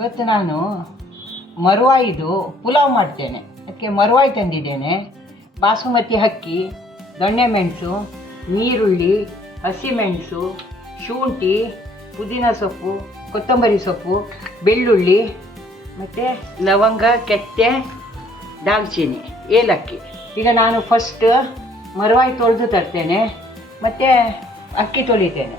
ಇವತ್ತು ನಾನು ಮರುವಾಯಿದು ಪುಲಾವ್ ಮಾಡ್ತೇನೆ. ಅದಕ್ಕೆ ಮರುವಾಯಿ ತಂದಿದ್ದೇನೆ. ಬಾಸುಮತಿ ಅಕ್ಕಿ, ದೊಣ್ಣೆ ಮೆಣಸು, ನೀರುಳ್ಳಿ, ಹಸಿಮೆಣಸು, ಶುಂಠಿ, ಪುದೀನ ಸೊಪ್ಪು, ಕೊತ್ತಂಬರಿ ಸೊಪ್ಪು, ಬೆಳ್ಳುಳ್ಳಿ ಮತ್ತು ಲವಂಗ, ಕೆತ್ತೆ, ದಾಲ್ಚಿನ್ನಿ, ಏಲಕ್ಕಿ. ಈಗ ನಾನು ಫಸ್ಟ್ ಮರುವಾಯಿ ತೊಳೆದು ತರ್ತೇನೆ ಮತ್ತು ಅಕ್ಕಿ ತೊಳಿತೇನೆ.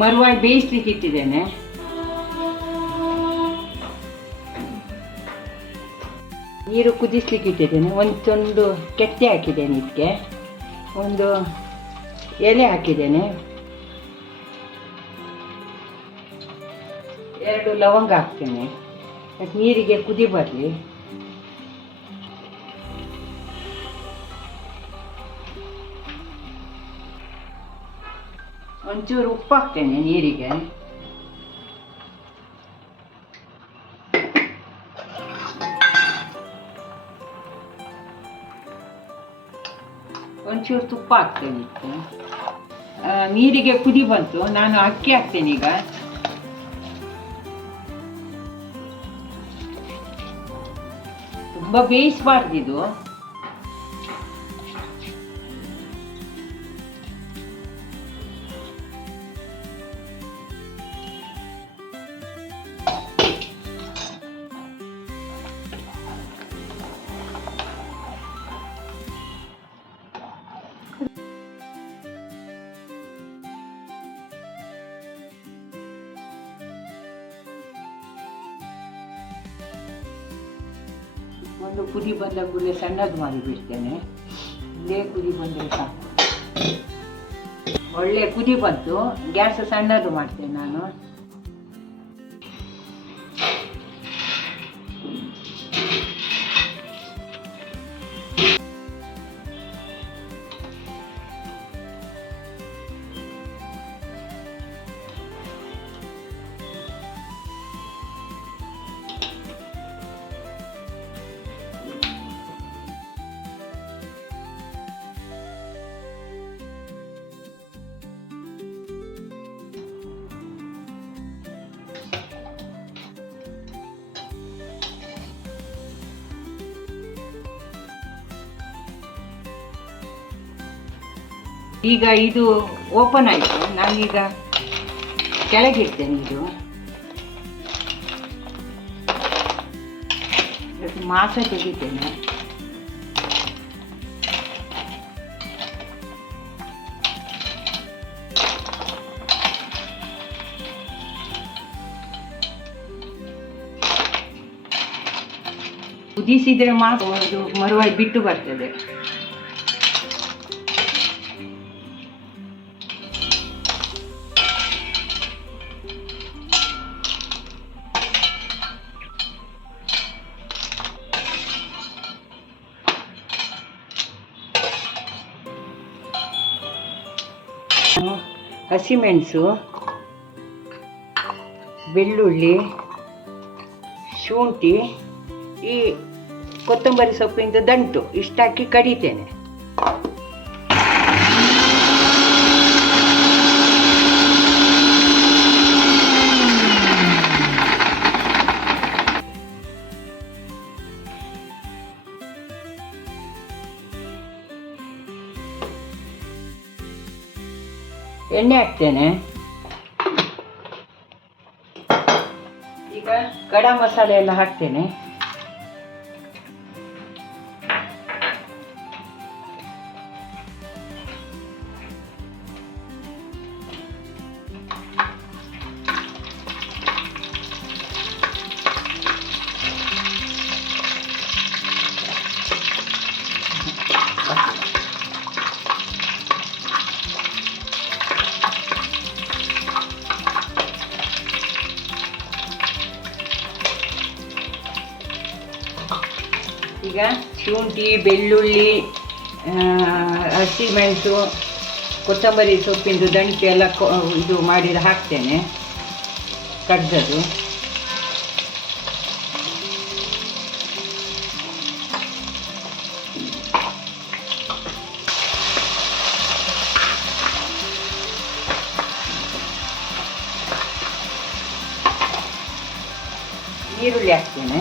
ಮರುವಾಯಿ ಬೇಯಿಸ್ಲಿಕ್ಕೆ ಇಟ್ಟಿದ್ದೇನೆ. ನೀರು ಕುದಿಸ್ಲಿಕ್ಕೆ ಇಟ್ಟಿದ್ದೇನೆ. ಒಂದು ಕೆತ್ತೆ ಹಾಕಿದ್ದೇನೆ, ಇದಕ್ಕೆ ಒಂದು ಎಲೆ ಹಾಕಿದ್ದೇನೆ, 2 ಲವಂಗ ಹಾಕ್ತೇನೆ. ನೀರಿಗೆ ಕುದಿ ಬರಲಿ. ಒಂಚೂರು ಉಪ್ಪು ಹಾಕ್ತೇನೆ ನೀರಿಗೆ. ಒಂಚೂರು ತುಪ್ಪ ಹಾಕ್ತೇನೆ. ನೀರಿಗೆ ಕುದಿ ಬಂತು. ನಾನು ಅಕ್ಕಿ ಹಾಕ್ತೇನೆ. ಈಗ ತುಂಬ ಬೇಯಿಸಬಾರ್ದಿದು. ಒಂದು ಕುದಿ ಬಂದ ಕೂಡಲೇ ಸಣ್ಣದು ಮಾಡಿ ಬಿಡ್ತೇನೆ. ಇಲ್ಲೇ ಕುದಿ ಬಂದರೆ ಸಾಕು. ಒಳ್ಳೆ ಕುದಿ ಬಂತು. ಗ್ಯಾಸ್ ಸಣ್ಣದು ಮಾಡ್ತೇನೆ ನಾನು. ಈಗ ಇದು ಓಪನ್ ಆಯಿತು. ನಾನೀಗ ಕೆಳಗಿಡ್ತೇನೆ. ಇದು ಮಾಂಸ ತೆಗಿತೇನೆ. ಕುದಿಸಿದರೆ ಮಾತ್ರ ಅದು ಮರುವಾಯಿ ಬಿಟ್ಟು ಬರ್ತದೆ. ಹಸಿಮೆಣಸು, ಬೆಳ್ಳುಳ್ಳಿ, ಶುಂಠಿ, ಈ ಕೊತ್ತಂಬರಿ ಸೊಪ್ಪಿಂದ ದಂಟು ಇಷ್ಟಾಕಿ ಕಡಿತೇನೆ. ಎಣ್ಣೆ ಹಾಕ್ತೇನೆ. ಈಗ ಗರಂ ಮಸಾಲೆ ಎಲ್ಲ ಹಾಕ್ತೇನೆ. ಈಗ ಶುಂಠಿ, ಬೆಳ್ಳುಳ್ಳಿ, ಹಸಿಮೆಣಸು, ಕೊತ್ತಂಬರಿ ಸೊಪ್ಪಿಂದು ದಂಟು ಎಲ್ಲ ಇದು ಮಾಡಿದ ಹಾಕ್ತೇನೆ, ಕಡ್ದದು. ಈರುಳ್ಳಿ ಹಾಕ್ತೇನೆ.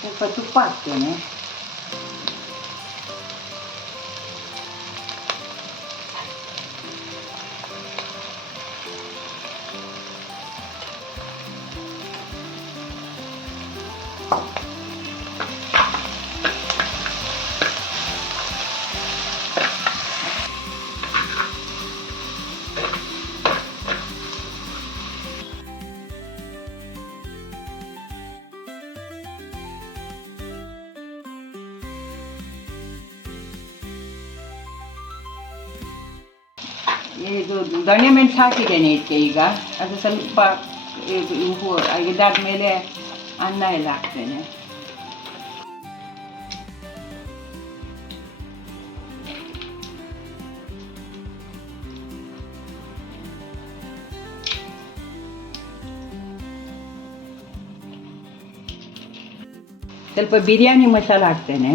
ಸ್ವಲ್ಪ ತುಪ್ಪ ಹಾಕ್ತೇನೆ. ಇದು ದೊಣ್ಣೆ ಮೆಣಸು ಹಾಕಿದ್ದೇನೆ ಇದಕ್ಕೆ. ಈಗ ಅದು ಸ್ವಲ್ಪ ಇದಾದ ಮೇಲೆ ಅನ್ನ ಎಲ್ಲ ಹಾಕ್ತೇನೆ. ಸ್ವಲ್ಪ ಬಿರಿಯಾನಿ ಮಸಾಲ ಹಾಕ್ತೇನೆ.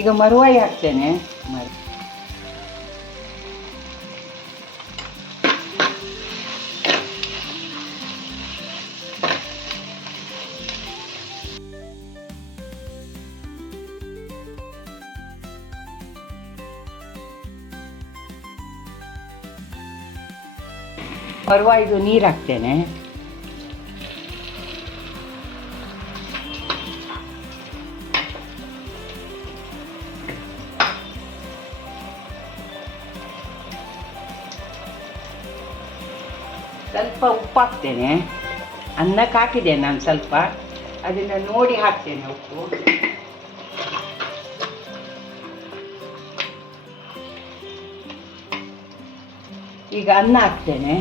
ಈಗ ಮರುವಾಯಿ ಹಾಕ್ತೇನೆ. ಮರುವಾಯಿದು ನೀರು ಹಾಕ್ತೇನೆ. ಸ್ವಲ್ಪ ಉಪ್ಪು ಹಾಕ್ತೇನೆ. ಅನ್ನಕ್ಕೆ ಹಾಕಿದೆ ನಾನು ಸ್ವಲ್ಪ, ಅದನ್ನು ನೋಡಿ ಹಾಕ್ತೇನೆ ಉಪ್ಪು. ಈಗ ಅನ್ನ ಹಾಕ್ತೇನೆ.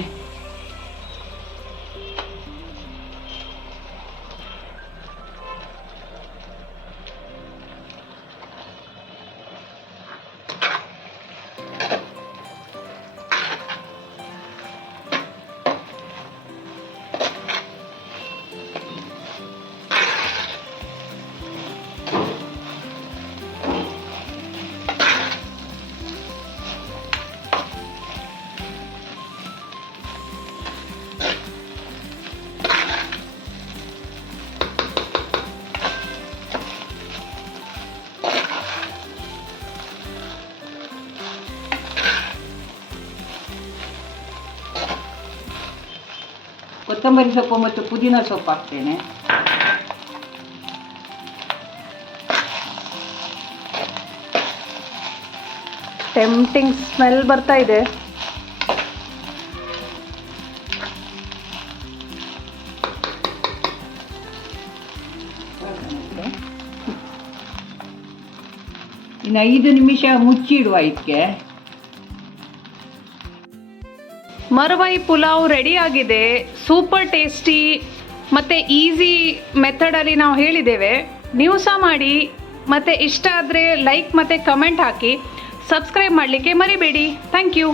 ಕೊತ್ತಂಬರಿ ಸೊಪ್ಪು ಮತ್ತು ಪುದೀನ ಸೊಪ್ಪು ಹಾಕ್ತೇನೆ. ಟೆಂಪ್ಟಿಂಗ್ ಸ್ಮೆಲ್ ಬರ್ತಾ ಇದೆ. ಇನ್ನು 5 ನಿಮಿಷ ಮುಚ್ಚಿಡುವ ಇದಕ್ಕೆ. ಮರುವಾಯಿ ಪುಲಾವ್ ರೆಡಿ ಆಗಿದೆ. ಸೂಪರ್ ಟೇಸ್ಟಿ ಮತ್ತು ಈಸಿ ಮೆಥಡಲ್ಲಿ ನಾವು ಹೇಳಿದ್ದೇವೆ. ನೀವು ಸಹ ಮಾಡಿ. ಮತ್ತು ಇಷ್ಟ ಆದರೆ ಲೈಕ್ ಮತ್ತು ಕಮೆಂಟ್ ಹಾಕಿ. ಸಬ್ಸ್ಕ್ರೈಬ್ ಮಾಡಲಿಕ್ಕೆ ಮರಿಬೇಡಿ. Thank you.